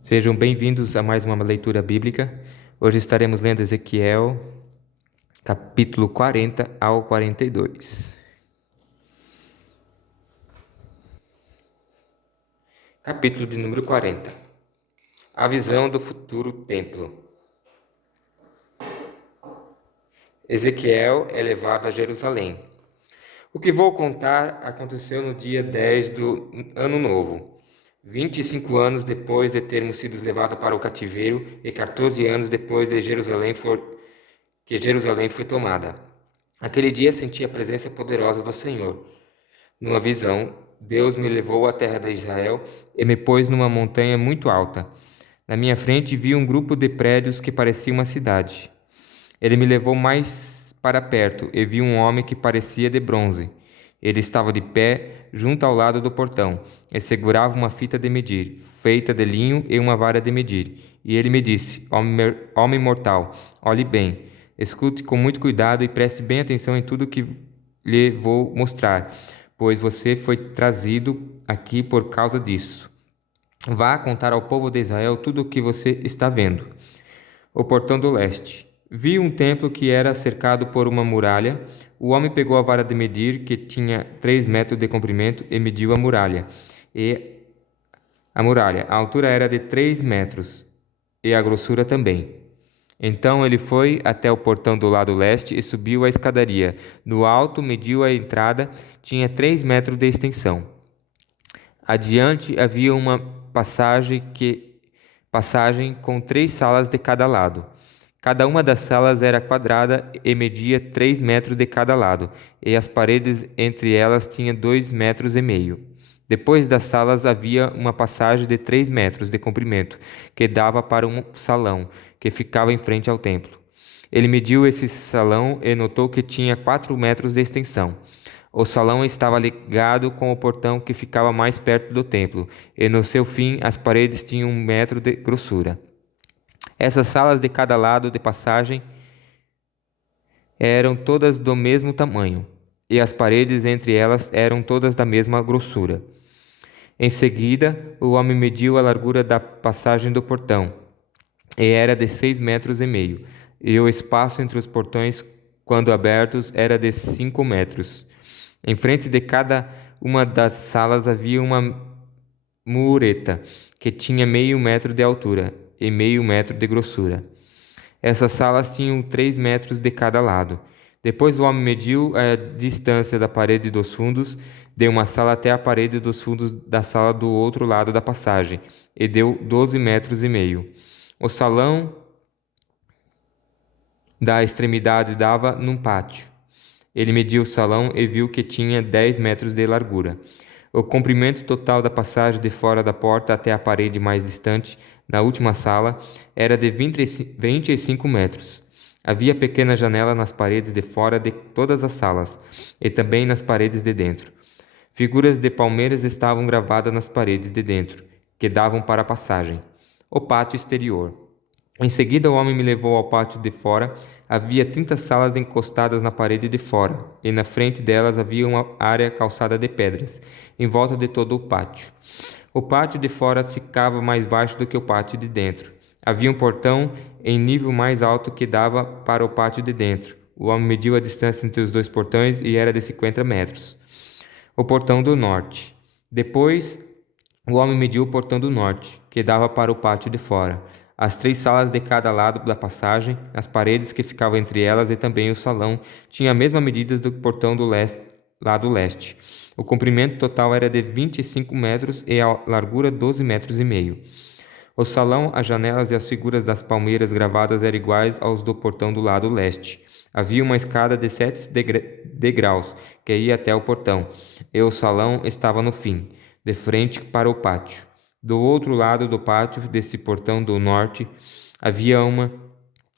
Sejam bem-vindos a mais uma leitura bíblica. Hoje estaremos lendo Ezequiel, capítulo 40 ao 42. Capítulo de número 40. A visão do futuro templo. Ezequiel é levado a Jerusalém. O que vou contar aconteceu no dia 10 do Ano Novo, 25 anos depois de termos sido levados para o cativeiro e 14 anos depois de que Jerusalém foi tomada. Aquele dia senti a presença poderosa do Senhor. Numa visão, Deus me levou à terra de Israel e me pôs numa montanha muito alta. Na minha frente vi um grupo de prédios que parecia uma cidade. Ele me levou mais para perto e vi um homem que parecia de bronze. Ele estava de pé junto ao lado do portão e segurava uma fita de medir, feita de linho e uma vara de medir. E ele me disse: Homem mortal, olhe bem, escute com muito cuidado e preste bem atenção em tudo que lhe vou mostrar, pois você foi trazido aqui por causa disso. Vá contar ao povo de Israel tudo o que você está vendo. O portão do leste. Vi um templo que era cercado por uma muralha. O homem pegou a vara de medir, que tinha 3 metros de comprimento, e mediu a muralha. A altura era de 3 metros, e a grossura também. Então ele foi até o portão do lado leste e subiu a escadaria. No alto, mediu a entrada, tinha 3 metros de extensão. Adiante havia uma passagem com 3 salas de cada lado. Cada uma das salas era quadrada e media 3 metros de cada lado, e as paredes entre elas tinham 2 metros e meio. Depois das salas havia uma passagem de 3 metros de comprimento, que dava para um salão, que ficava em frente ao templo. Ele mediu esse salão e notou que tinha 4 metros de extensão. O salão estava ligado com o portão que ficava mais perto do templo, e no seu fim as paredes tinham 1 metro de grossura. Essas salas de cada lado de passagem eram todas do mesmo tamanho, e as paredes entre elas eram todas da mesma grossura. Em seguida, o homem mediu a largura da passagem do portão, e era de 6 metros e meio, e o espaço entre os portões, quando abertos, era de 5 metros. Em frente de cada uma das salas havia uma mureta, que tinha 0,5 metro de altura e 0,5 metro de grossura. Essas salas tinham 3 metros de cada lado. Depois o homem mediu a distância da parede dos fundos de uma sala até a parede dos fundos da sala do outro lado da passagem, e deu 12 metros e meio. O salão da extremidade dava num pátio. Ele mediu o salão e viu que tinha 10 metros de largura. O comprimento total da passagem de fora da porta até a parede mais distante, na última sala, era de 25 metros. Havia pequena janela nas paredes de fora de todas as salas, e também nas paredes de dentro. Figuras de palmeiras estavam gravadas nas paredes de dentro, que davam para a passagem. O pátio exterior. Em seguida, o homem me levou ao pátio de fora. Havia 30 salas encostadas na parede de fora, e na frente delas havia uma área calçada de pedras, em volta de todo o pátio. O pátio de fora ficava mais baixo do que o pátio de dentro. Havia um portão em nível mais alto que dava para o pátio de dentro. O homem mediu a distância entre os 2 portões e era de 50 metros. O portão do norte. Depois, o homem mediu o portão do norte, que dava para o pátio de fora. As 3 salas de cada lado da passagem, as paredes que ficavam entre elas e também o salão tinham a mesma medida do portão do lado leste. O comprimento total era de 25 metros e a largura 12 metros e meio. O salão, as janelas e as figuras das palmeiras gravadas eram iguais aos do portão do lado leste. Havia uma escada de 7 degraus que ia até o portão, e o salão estava no fim, de frente para o pátio. Do outro lado do pátio, desse portão do norte, havia uma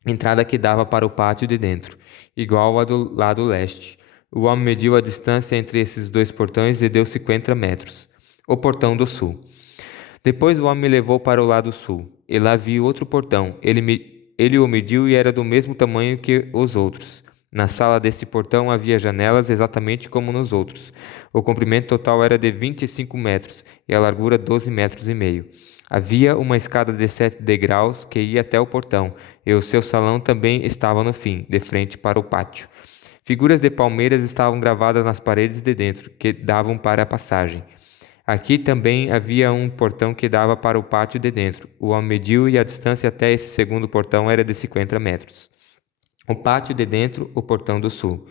entrada que dava para o pátio de dentro, igual à do lado leste. O homem mediu a distância entre esses 2 portões e deu 50 metros. O portão do sul. Depois o homem me levou para o lado sul, e lá vi outro portão. Ele o mediu e era do mesmo tamanho que os outros. Na sala deste portão havia janelas exatamente como nos outros. O comprimento total era de 25 metros e a largura 12 metros e meio. Havia uma escada de 7 degraus que ia até o portão, e o seu salão também estava no fim, de frente para o pátio. Figuras de palmeiras estavam gravadas nas paredes de dentro, que davam para a passagem. Aqui também havia um portão que dava para o pátio de dentro. O homem mediu e a distância até esse segundo portão era de 50 metros. O pátio de dentro, o portão do sul.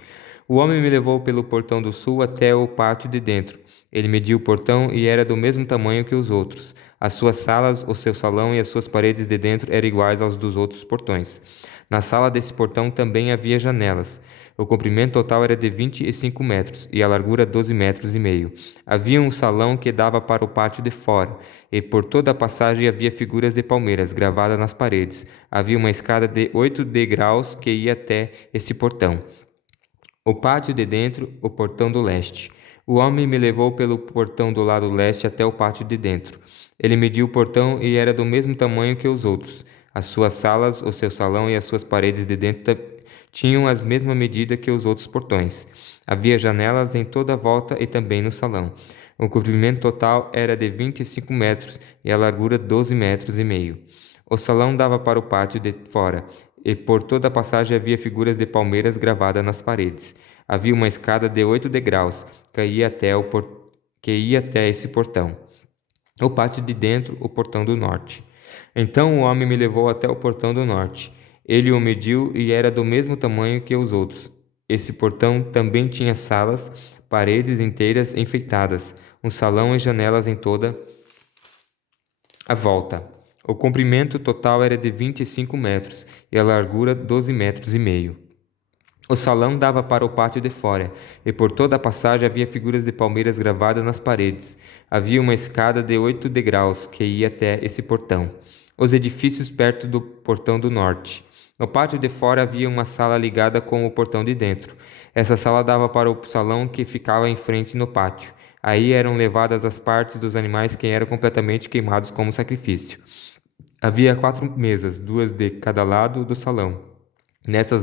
O homem me levou pelo portão do sul até o pátio de dentro. Ele mediu o portão e era do mesmo tamanho que os outros. As suas salas, o seu salão e as suas paredes de dentro eram iguais aos dos outros portões. Na sala desse portão também havia janelas. O comprimento total era de 25 metros e a largura 12 metros e meio. Havia um salão que dava para o pátio de fora, e por toda a passagem havia figuras de palmeiras gravadas nas paredes. Havia uma escada de 8 degraus que ia até este portão. O pátio de dentro, o portão do leste. O homem me levou pelo portão do lado leste até o pátio de dentro. Ele mediu o portão e era do mesmo tamanho que os outros. As suas salas, o seu salão e as suas paredes de dentro tinham a mesma medida que os outros portões. Havia janelas em toda a volta e também no salão. O comprimento total era de 25 metros e a largura 12 metros e meio. O salão dava para o pátio de fora, e por toda a passagem havia figuras de palmeiras gravadas nas paredes. Havia uma escada de 8 degraus que ia até esse portão. O pátio de dentro, o portão do norte. Então o homem me levou até o portão do norte. Ele o mediu e era do mesmo tamanho que os outros. Esse portão também tinha salas, paredes inteiras enfeitadas, um salão e janelas em toda a volta. O comprimento total era de 25 metros e a largura 12 metros e meio. O salão dava para o pátio de fora, e por toda a passagem havia figuras de palmeiras gravadas nas paredes. Havia uma escada de 8 degraus que ia até esse portão. Os edifícios perto do portão do norte. No pátio de fora havia uma sala ligada com o portão de dentro. Essa sala dava para o salão que ficava em frente no pátio. Aí eram levadas as partes dos animais que eram completamente queimados como sacrifício. Havia 4 mesas, 2 de cada lado do salão. Nessas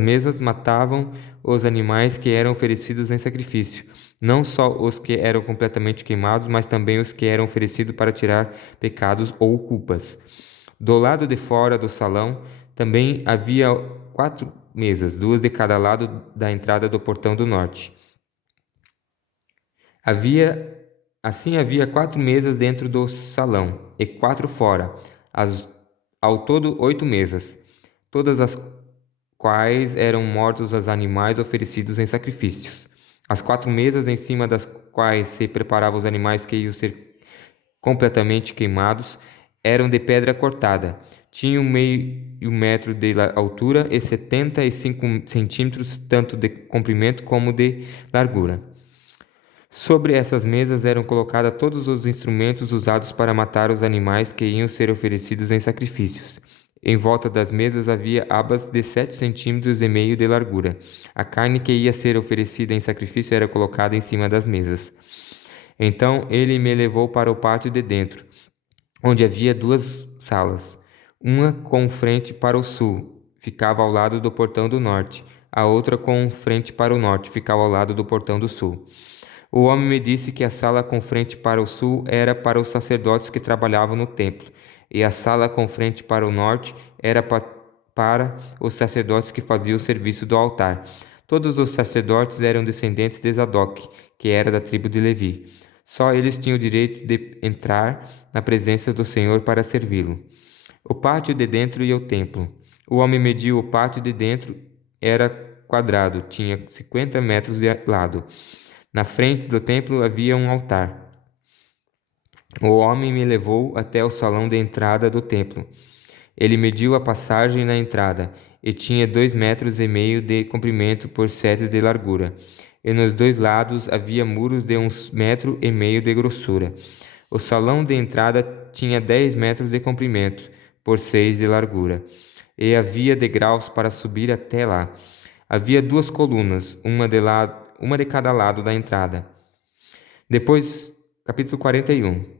mesas matavam os animais que eram oferecidos em sacrifício, não só os que eram completamente queimados, mas também os que eram oferecidos para tirar pecados ou culpas. Do lado de fora do salão também havia 4 mesas, 2 de cada lado da entrada do portão do norte. Havia 4 mesas dentro do salão e 4 fora, ao todo 8 mesas, todas as quais eram mortos os animais oferecidos em sacrifícios. As 4 mesas em cima das quais se preparavam os animais que iam ser completamente queimados eram de pedra cortada. Tinham meio metro de altura e 75 centímetros tanto de comprimento como de largura. Sobre essas mesas eram colocados todos os instrumentos usados para matar os animais que iam ser oferecidos em sacrifícios. Em volta das mesas havia abas de 7 centímetros e meio de largura. A carne que ia ser oferecida em sacrifício era colocada em cima das mesas. Então ele me levou para o pátio de dentro, onde havia 2 salas. Uma com frente para o sul, ficava ao lado do portão do norte. A outra com frente para o norte, ficava ao lado do portão do sul. O homem me disse que a sala com frente para o sul era para os sacerdotes que trabalhavam no templo, e a sala com frente para o norte era para os sacerdotes que faziam o serviço do altar. Todos os sacerdotes eram descendentes de Zadok, que era da tribo de Levi. Só eles tinham o direito de entrar na presença do Senhor para servi-lo. O pátio de dentro e o templo. O homem mediu o pátio de dentro, era quadrado, tinha 50 metros de lado. Na frente do templo havia um altar. O homem me levou até o salão de entrada do templo. Ele mediu a passagem na entrada, e tinha 2 metros e meio de comprimento por 7 de largura. E nos 2 lados havia muros de 1,5 metro de grossura. O salão de entrada tinha 10 metros de comprimento por 6 de largura, e havia degraus para subir até lá. Havia 2 colunas, uma de cada lado da entrada. Depois, capítulo 41.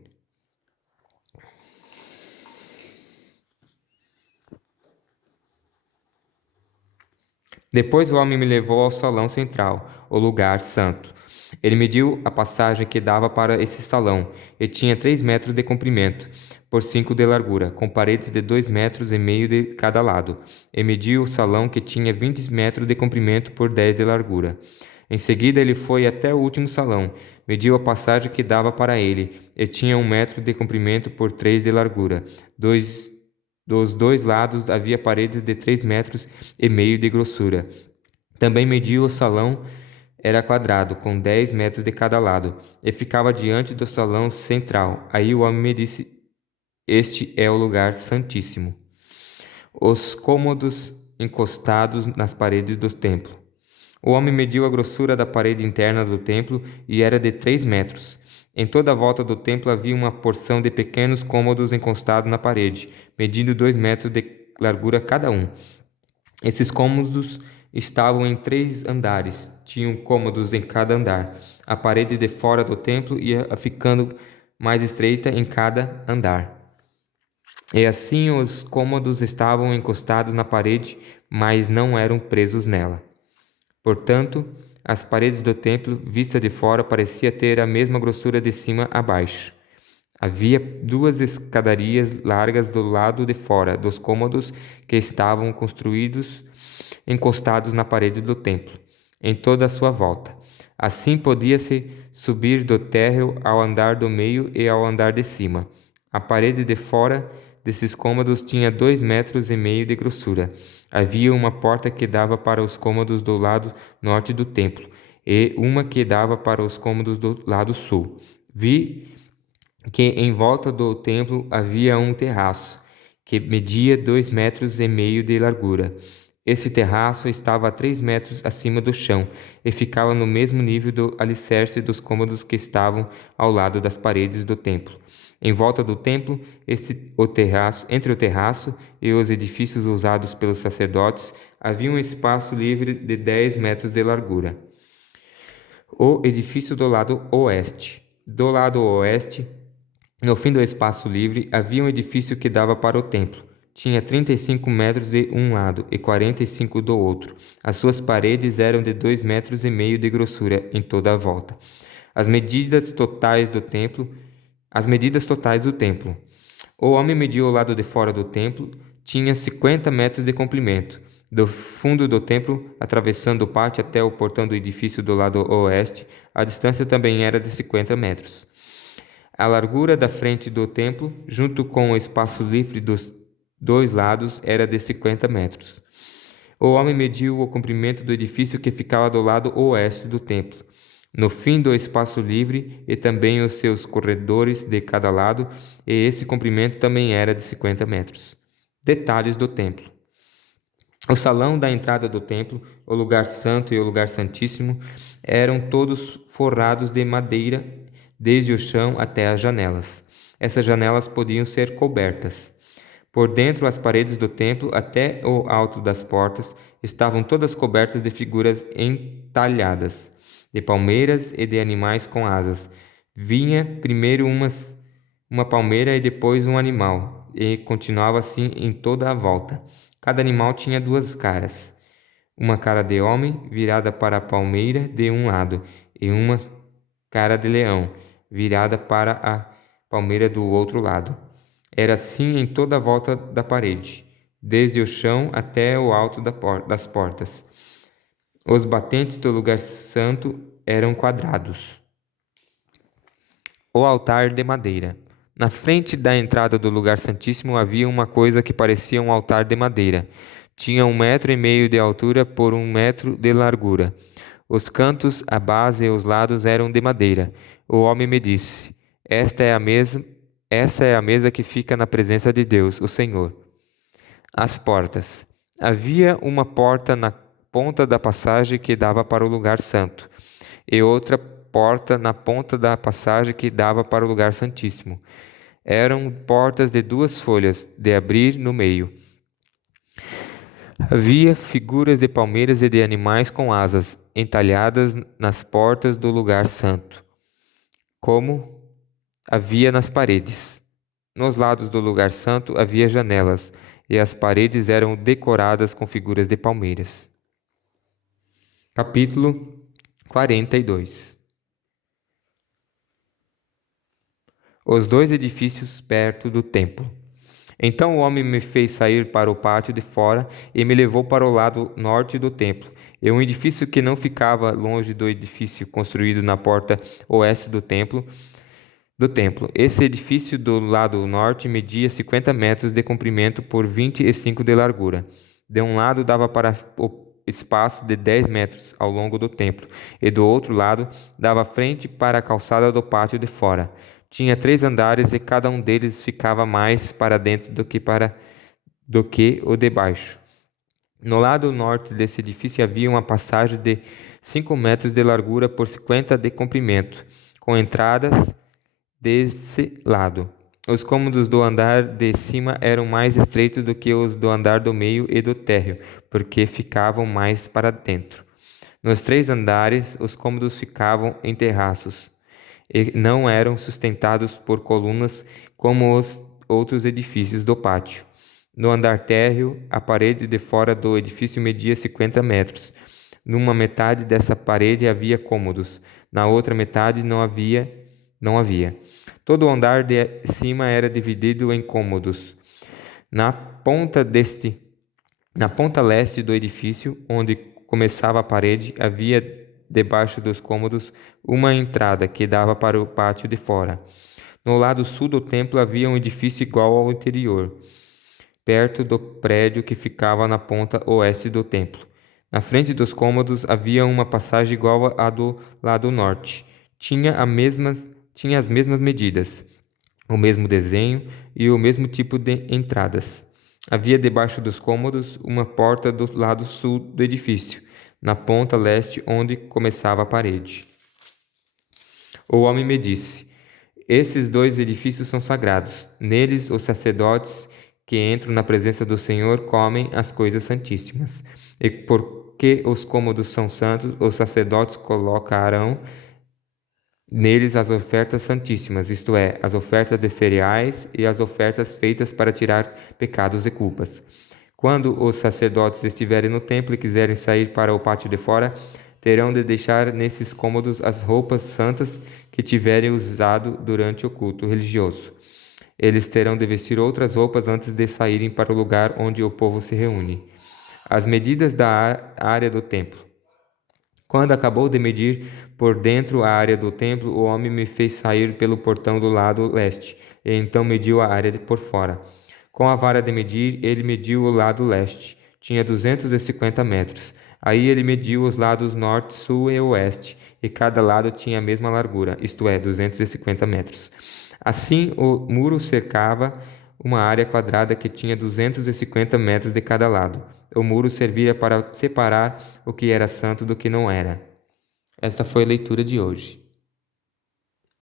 Depois o homem me levou ao salão central, o lugar santo. Ele mediu a passagem que dava para esse salão, e tinha 3 metros de comprimento, por 5 de largura, com paredes de 2,5 metros de cada lado. E mediu o salão, que tinha 20 metros de comprimento por 10 de largura. Em seguida ele foi até o último salão, mediu a passagem que dava para ele, e tinha 1 metro de comprimento por 3 de largura. Dos dois lados havia paredes de 3,5 metros de grossura. Também mediu o salão, era quadrado, com 10 metros de cada lado, e ficava diante do salão central. Aí o homem me disse: Este é o lugar santíssimo. Os cômodos encostados nas paredes do templo. O homem mediu a grossura da parede interna do templo e era de 3 metros. Em toda a volta do templo havia uma porção de pequenos cômodos encostados na parede, medindo 2 metros de largura cada um. Esses cômodos estavam em 3 andares, tinham cômodos em cada andar. A parede de fora do templo ia ficando mais estreita em cada andar. E assim os cômodos estavam encostados na parede, mas não eram presos nela. Portanto, as paredes do templo, vistas de fora, pareciam ter a mesma grossura de cima a baixo. Havia 2 escadarias largas do lado de fora dos cômodos que estavam construídos encostados na parede do templo, em toda a sua volta. Assim podia-se subir do térreo ao andar do meio e ao andar de cima. A parede de fora desses cômodos tinha 2,5 metros de grossura. Havia uma porta que dava para os cômodos do lado norte do templo e uma que dava para os cômodos do lado sul. Vi que em volta do templo havia um terraço, que media 2,5 metros de largura. Esse terraço estava a 3 metros acima do chão e ficava no mesmo nível do alicerce dos cômodos que estavam ao lado das paredes do templo. Em volta do templo, entre o terraço e os edifícios usados pelos sacerdotes, havia um espaço livre de 10 metros de largura. O edifício do lado oeste. Do lado oeste, no fim do espaço livre, havia um edifício que dava para o templo. Tinha 35 metros de um lado e 45 do outro. As suas paredes eram de 2,5 metros de grossura em toda a volta. As medidas totais do templo. O homem mediu o lado de fora do templo, tinha 50 metros de comprimento. Do fundo do templo, atravessando o pátio até o portão do edifício do lado oeste, a distância também era de 50 metros. A largura da frente do templo, junto com o espaço livre dos 2 lados, era de 50 metros. O homem mediu o comprimento do edifício que ficava do lado oeste do templo, no fim do espaço livre, e também os seus corredores de cada lado, e esse comprimento também era de 50 metros. Detalhes do templo. O salão da entrada do templo, o lugar santo e o lugar santíssimo eram todos forrados de madeira, desde o chão até as janelas. Essas janelas podiam ser cobertas. Por dentro, as paredes do templo, até o alto das portas, estavam todas cobertas de figuras entalhadas, de palmeiras e de animais com asas. Vinha primeiro uma palmeira e depois um animal, e continuava assim em toda a volta. Cada animal tinha 2 caras, uma cara de homem virada para a palmeira de um lado, e uma cara de leão virada para a palmeira do outro lado. Era assim em toda a volta da parede, desde o chão até o alto das portas. Os batentes do lugar santo eram quadrados. O altar de madeira. Na frente da entrada do lugar santíssimo havia uma coisa que parecia um altar de madeira. Tinha 1,5 metros de altura por 1 metro de largura. Os cantos, a base e os lados eram de madeira. O homem me disse: Essa é a mesa que fica na presença de Deus, o Senhor. As portas. Havia uma porta na ponta da passagem que dava para o lugar santo, e outra porta na ponta da passagem que dava para o lugar santíssimo. Eram portas de 2 folhas, de abrir no meio. Havia figuras de palmeiras e de animais com asas, entalhadas nas portas do lugar santo, como havia nas paredes. Nos lados do lugar santo havia janelas, e as paredes eram decoradas com figuras de palmeiras. Capítulo 42. os dois edifícios perto do templo. Então o homem me fez sair para o pátio de fora e me levou para o lado norte do templo. E um edifício que não ficava longe do edifício construído na porta oeste do templo. Esse edifício do lado norte media 50 metros de comprimento por 25 de largura. De um lado dava para o espaço de 10 metros ao longo do templo, e do outro lado dava frente para a calçada do pátio de fora. Tinha 3 andares e cada um deles ficava mais para dentro do que o de baixo. No lado norte desse edifício havia uma passagem de 5 metros de largura por 50 de comprimento, com entradas desse lado. Os cômodos do andar de cima eram mais estreitos do que os do andar do meio e do térreo, porque ficavam mais para dentro. Nos 3 andares, os cômodos ficavam em terraços e não eram sustentados por colunas como os outros edifícios do pátio. No andar térreo, a parede de fora do edifício media 50 metros. Numa metade dessa parede havia cômodos, na outra metade não havia. Todo o andar de cima era dividido em cômodos. Na ponta leste do edifício, onde começava a parede, havia debaixo dos cômodos uma entrada que dava para o pátio de fora. No lado sul do templo havia um edifício igual ao anterior, perto do prédio que ficava na ponta oeste do templo. Na frente dos cômodos havia uma passagem igual à do lado norte. Tinha as mesmas medidas, o mesmo desenho e o mesmo tipo de entradas. Havia debaixo dos cômodos uma porta do lado sul do edifício, na ponta leste onde começava a parede. O homem me disse: esses 2 edifícios são sagrados. Neles os sacerdotes que entram na presença do Senhor comem as coisas santíssimas. E porque os cômodos são santos, os sacerdotes colocarão neles as ofertas santíssimas, isto é, as ofertas de cereais e as ofertas feitas para tirar pecados e culpas. Quando os sacerdotes estiverem no templo e quiserem sair para o pátio de fora, terão de deixar nesses cômodos as roupas santas que tiverem usado durante o culto religioso. Eles terão de vestir outras roupas antes de saírem para o lugar onde o povo se reúne. As medidas da área do templo. Quando acabou de medir por dentro a área do templo, o homem me fez sair pelo portão do lado leste, e então mediu a área por fora. Com a vara de medir, ele mediu o lado leste. Tinha 250 metros. Aí ele mediu os lados norte, sul e oeste, e cada lado tinha a mesma largura, isto é, 250 metros. Assim, o muro cercava uma área quadrada que tinha 250 metros de cada lado. O muro servia para separar o que era santo do que não era. Esta foi a leitura de hoje.